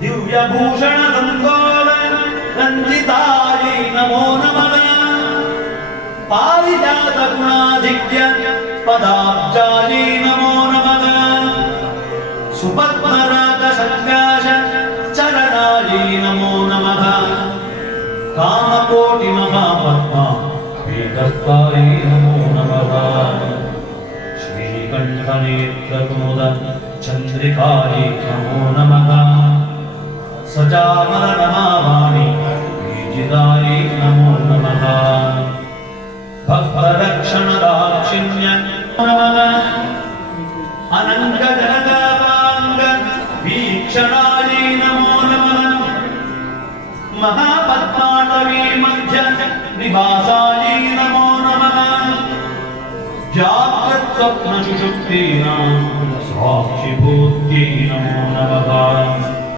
दिव्यभूषण संतोल रंजितायै नमो नमः पारिजात गुणाधिक्य पदाब्जायै नमो नमः सुपद्मराग संकाश चरणायै नमो नमः कामकोटि महापद्मा वेदस्तायै नमो नमः श्रीकण्ठनेत्रकुमुद चन्द्रिकायै नमो नमः सचामर नमामि बीजितायै नमो नमः भक्तरक्षणदाक्षिण्य नमः अनङ्गजनकापाङ्ग वीक्षणायै नमो नमः महापद्माटवी मध्य निवासायै नमो नमः जाग्रत् स्वप्न सुषुप्तीनां साक्षिभूत्यै नमो नमः